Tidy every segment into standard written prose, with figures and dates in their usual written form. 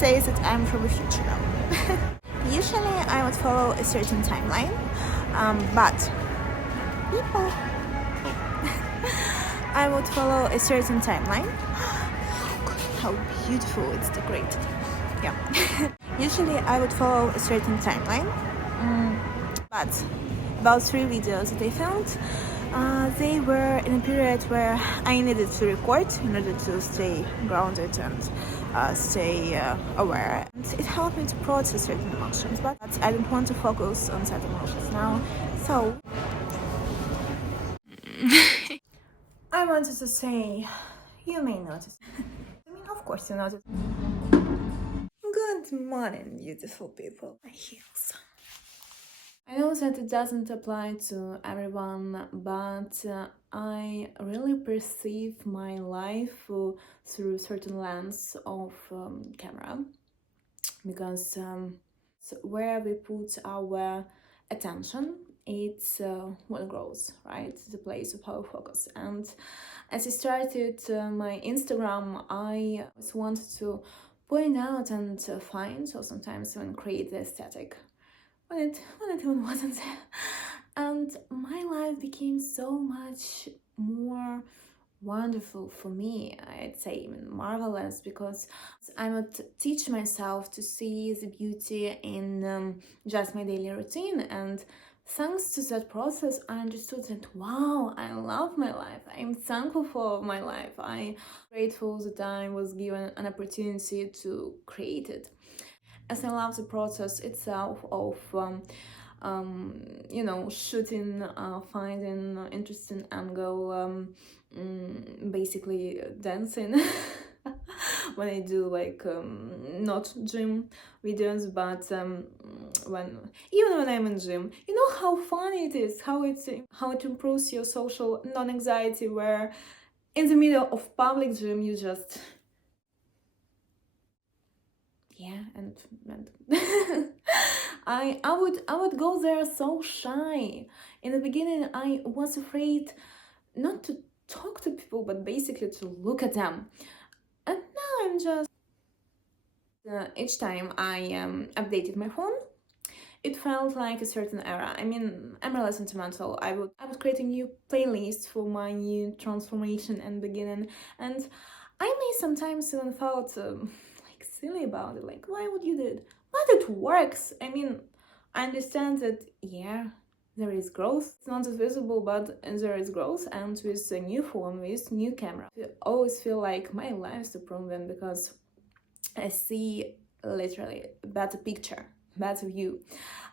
say that I'm from the future now. Usually I would follow a certain timeline, but people, I would follow a certain timeline. Look how beautiful it's decorated. Yeah. Usually I would follow a certain timeline, but about 3 videos that I filmed, they were in a period where I needed to record in order to stay grounded and stay aware. And it helped me to process certain emotions, but I don't want to focus on certain emotions now. So I wanted to say, you may notice. I mean, of course you notice. Good morning, beautiful people. My heels. I know that it doesn't apply to everyone, but I really perceive my life through a certain lens of camera, because where we put our attention, it's what grows, right? The place of our focus. And as I started my Instagram, I just wanted to point out and find, or sometimes even create the aesthetic when it even wasn't there. And my life became so much more wonderful for me, I'd say even marvelous, because I would teach myself to see the beauty in just my daily routine. And thanks to that process, I understood that, wow, I love my life. I'm thankful for my life. I'm grateful that I was given an opportunity to create it. As I love the process itself of shooting, finding interesting angle, basically dancing when I do like not gym videos, but even when I'm in gym, you know how fun it is, how it improves your social non-anxiety, where in the middle of public gym you just and I would go there so shy. In the beginning, I was afraid not to talk to people, but basically to look at them. And now I'm just each time I updated my phone, it felt like a certain era. I mean, I'm really sentimental. I would create a new playlist for my new transformation and beginning, and I may sometimes even felt silly about it, like, why would you do it? But it works. I mean, I understand that, there is growth. It's not as visible, but there is growth. And with a new phone, with new camera, I always feel like my life is improving, because I see literally a better picture, better view.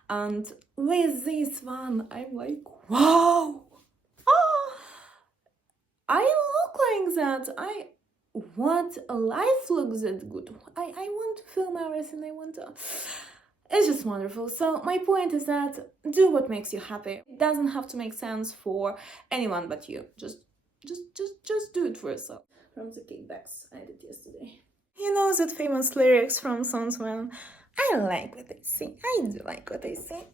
And with this one, I'm like, wow! I look like that. What a life looks that good. I want to film everything. It's just wonderful. So my point is that do what makes you happy. It doesn't have to make sense for anyone but you. Just do it for yourself. From the kickbacks I did yesterday. You know that famous lyrics from songs when I like what I see. I do like what I see.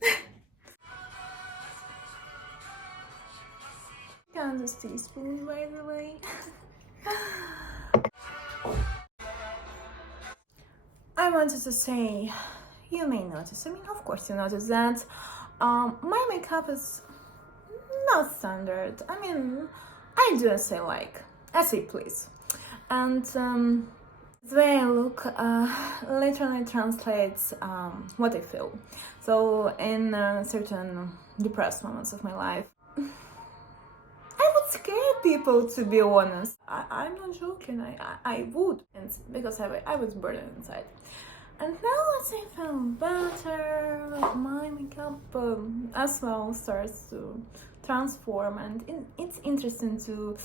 Kansas teaspoon, by the way. I wanted to say, you may notice, I mean, of course you notice that my makeup is not standard. I mean, I do as I like, as I please. And the way I look literally translates what I feel. So in certain depressed moments of my life, I would scare people, to be honest. I'm not joking, I would, and because I was burning inside. And now as I feel better, my makeup as well starts to transform, and it's interesting to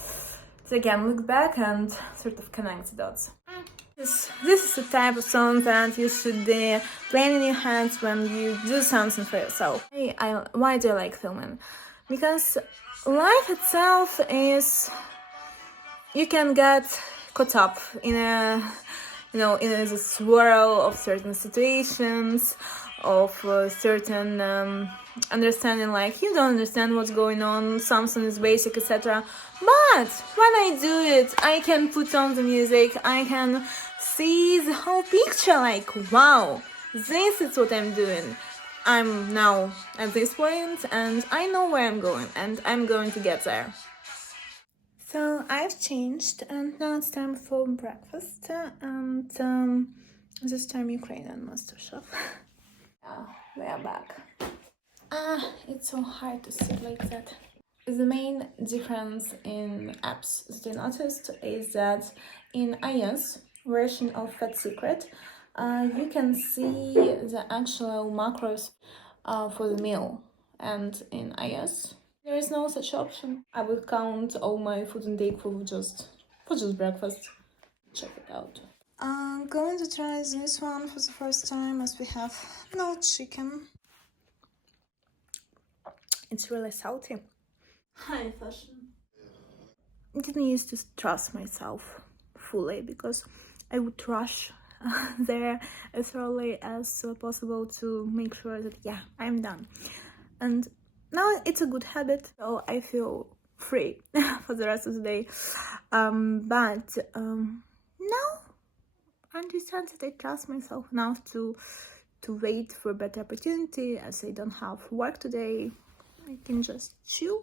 again look back and sort of connect the dots. This is the type of song that you should be playing in your hands when you do something for yourself. Why do I like filming? Because life itself is, you can get caught up in a swirl of certain situations, of certain understanding, like you don't understand what's going on, something is basic, etc. But when I do it, I can put on the music, I can see the whole picture, like, wow, this is what I'm doing. I'm now at this point and I know where I'm going and I'm going to get there. So I've changed and now it's time for breakfast and this time Ukrainian MasterChef. We are back. It's so hard to sit like that. The main difference in apps that I noticed is that in iOS version of Fat Secret, you can see the actual macros for the meal, and in iOS there is no such option. I will count all my food intake for just breakfast. Check it out. I'm going to try this one for the first time as we have no chicken. It's really salty. High fashion. I didn't used to trust myself fully because I would rush there as early as possible to make sure that yeah, I'm done. And now it's a good habit, so I feel free for the rest of the day. But now I understand that I trust myself enough to wait for a better opportunity. As I don't have work today, I can just chill.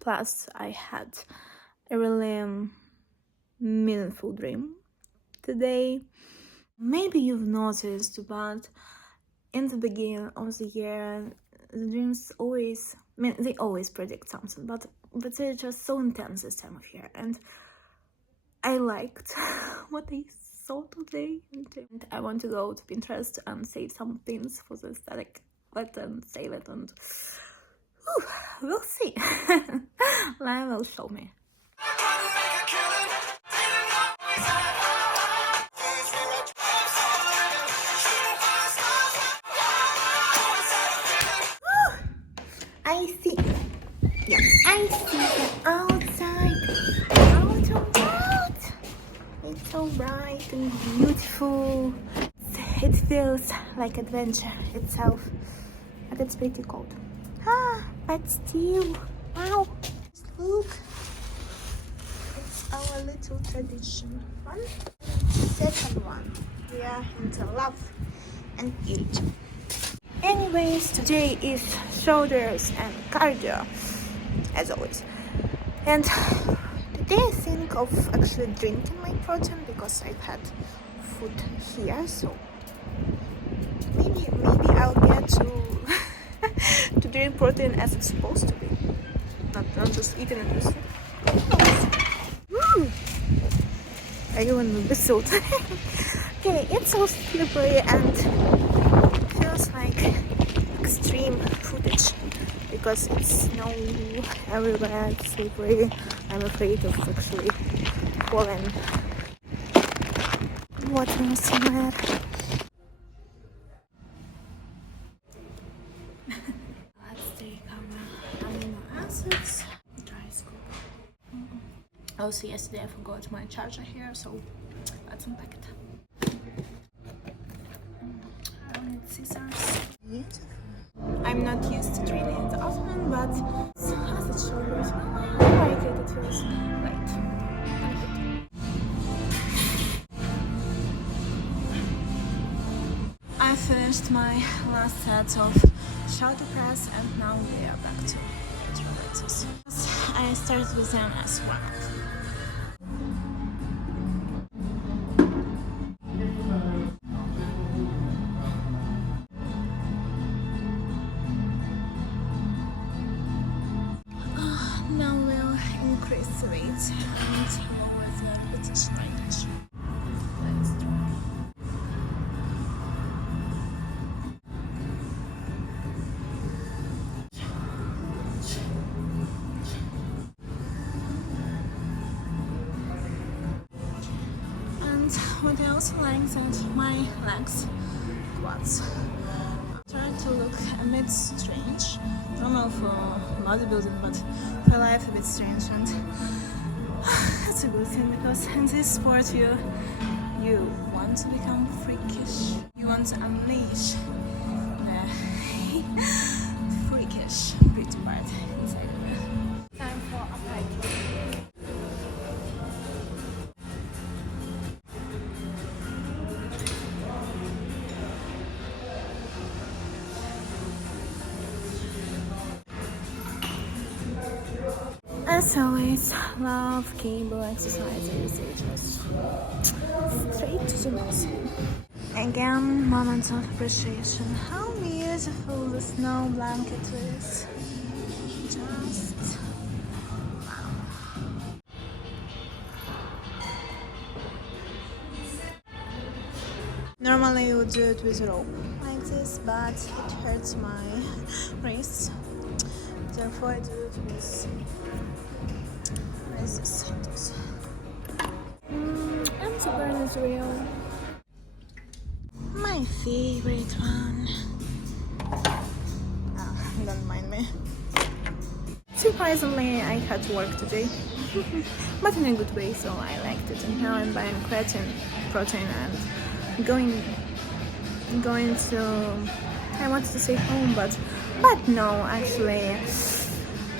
Plus, I had a really meaningful dream today. Maybe you've noticed, but in the beginning of the year, the dreams always, I mean, they always predict something, but they're just so intense this time of year. And I liked what I saw today. And I want to go to Pinterest and save some pins for the aesthetic, and save it, and we'll see. Life will show me. I see. Yeah, I see the outside. Out. It's so bright and beautiful. It feels like adventure itself, but it's pretty cold. But still, wow! Just look. It's our little tradition. Second one. We are into love and beauty. Anyways, today is shoulders and cardio, as always. And today I think of actually drinking my protein because I've had food here, so maybe I'll get to drink protein as it's supposed to be, not just eating it with. I even with the suit. Okay, it's so slippery and feels like extreme footage because it's snow everywhere. It's slippery. I'm afraid of actually falling water somewhere. Let's take our amino acids. Dry scoop. Also, yesterday I forgot my charger here, so let's unpack it. I don't need scissors. Beautiful. I'm not used to training in the afternoon, but as it shows, I like it. It feels right. I finished my last set of shoulder press, and now we are back to lateral raises. I started with them as one. Now we'll increase the weight and lower the repetition range. Let's try. And what I also like that my legs, quads, trying to look a bit strange. Normal for bodybuilding, but for life a bit strange, and that's a good thing because in this sport you want to become freakish. You want to unleash the freakish pretty part inside of you. Time for upright. As always, love cable exercises, they just straight to the muscle. Again, moments of appreciation. How beautiful the snow blanket is. Just wow. Normally I would do it with a rope like this, but it hurts my wrists. Therefore I do it with this. And the burn is real. My favorite one. Don't mind me. Surprisingly, I had to work today, but in a good way, so I liked it. And now I'm buying protein, and going to. I wanted to say home, but no, actually,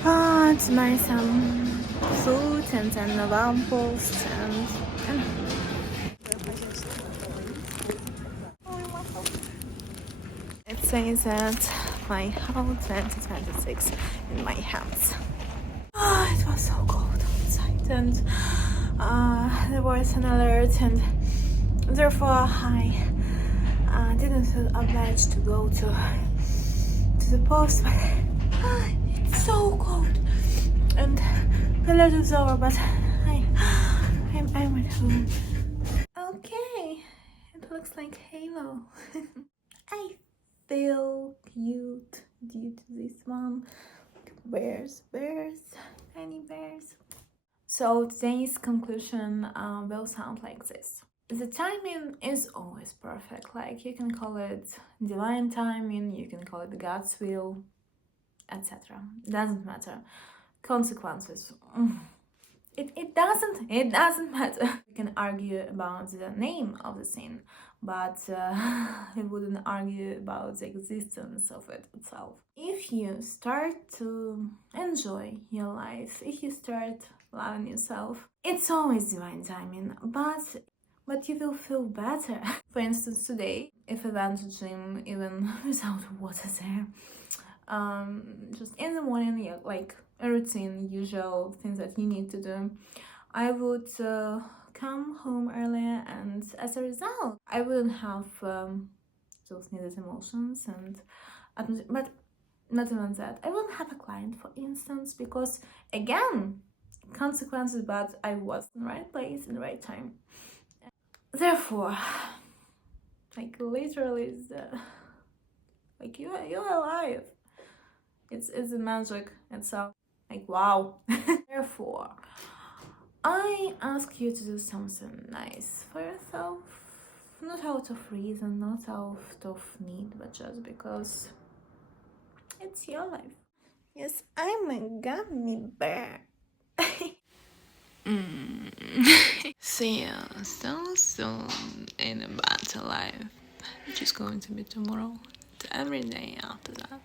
to buy some fruit and then apples and it says that my whole 2026 in my hands. It was so cold outside, and there was an alert, and therefore I didn't feel obliged to go to the post, but it's so cold, and the alert is over, but I'm at home. Okay, it looks like Halo. I feel cute due to this one. Bears, tiny bears. So today's conclusion will sound like this. The timing is always perfect. Like, you can call it divine timing, you can call it God's will, etc. Doesn't matter. Consequences. It doesn't matter. We can argue about the name of the scene, but we wouldn't argue about the existence of it itself. If you start to enjoy your life, if you start loving yourself, it's always divine timing, but you will feel better. For instance, today, if I went to gym even without water there, just in the morning, yeah, like a routine, usual things that you need to do, I would come home earlier, and as a result, I wouldn't have those needed emotions but not even that. I wouldn't have a client, for instance, because again, consequences, but I was in the right place in the right time. Therefore, like, literally, like, you're alive. It's the magic itself. Like, wow. Therefore, I ask you to do something nice for yourself, not out of reason, not out of need, but just because it's your life. Yes, I'm a gummy bear. See you so soon in a better life, which is going to be tomorrow, and every day after that.